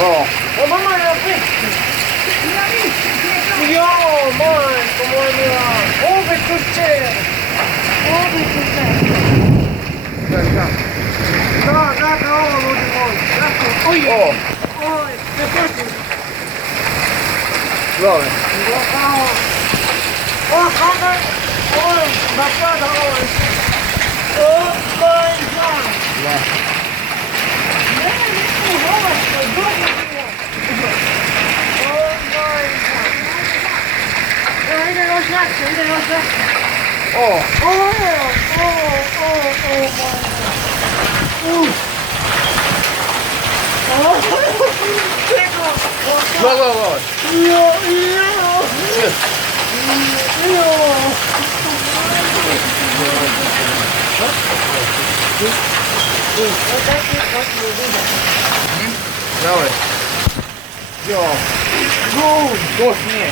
O, O mama na pečku. Jo, majko moj mila. Ove kuće. Ove kuće. to je šta? Da, ovo ljudi moji. Oj, O, oj, ne pošli. love. O, kada? Oj, da sada ovo. O, moj God. Ne. Ne, nisam u Hrvatskoj, drugo bilo. Oh my God. Evo, ide još lakše. O, gled. Sjel. Love. Jo, to smije.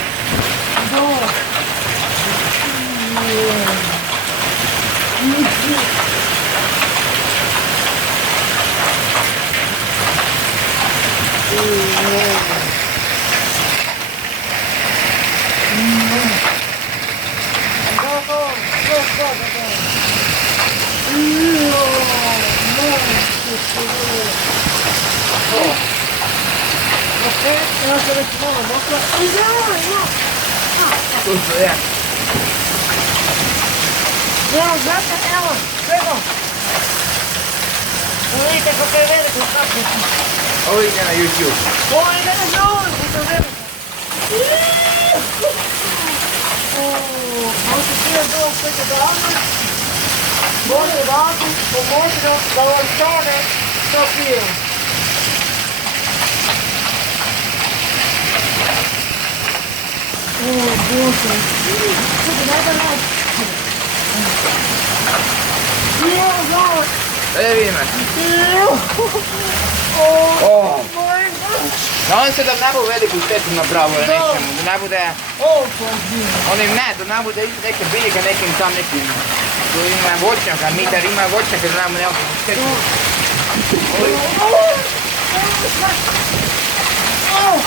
To su ja. Evo, svego. Vidite kako je veliko kapicu. Ovo ide na YouTube. Ovo ide na zon, kako je veliko. Možete prije bilo što će davno. Može davno, pomoćno da vam stane što pije. O, Bože. Čekaj, daj da nas. Daj vidim me. Oh my God. Nadam se da ne bude veliku štetu napravio nečemu, da ne bude, onim ne, da ne bude neke biljega nekim tam nekim, tu ima voćnjaka, mi da ima voćnjaka da nam nekako štetu.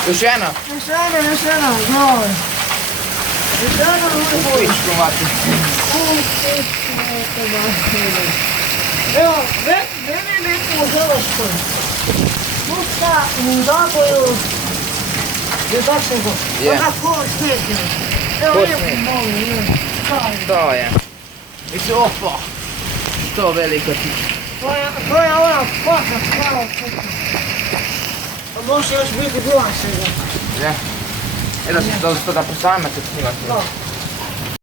Još jedna? Još jedna, znoj. Još jedna, Pičku mati. Evo, mene neko u Hrvatskoj. Muška u Zaboju je došego. Je. Ona ko snijeti. Evo, Ko lijepo snijeti? molim, To je. I se opa. To veliko ti. To je ona pasa stala kuća. A može još biti glasega. Je. Da se to da posamate snimati. Da.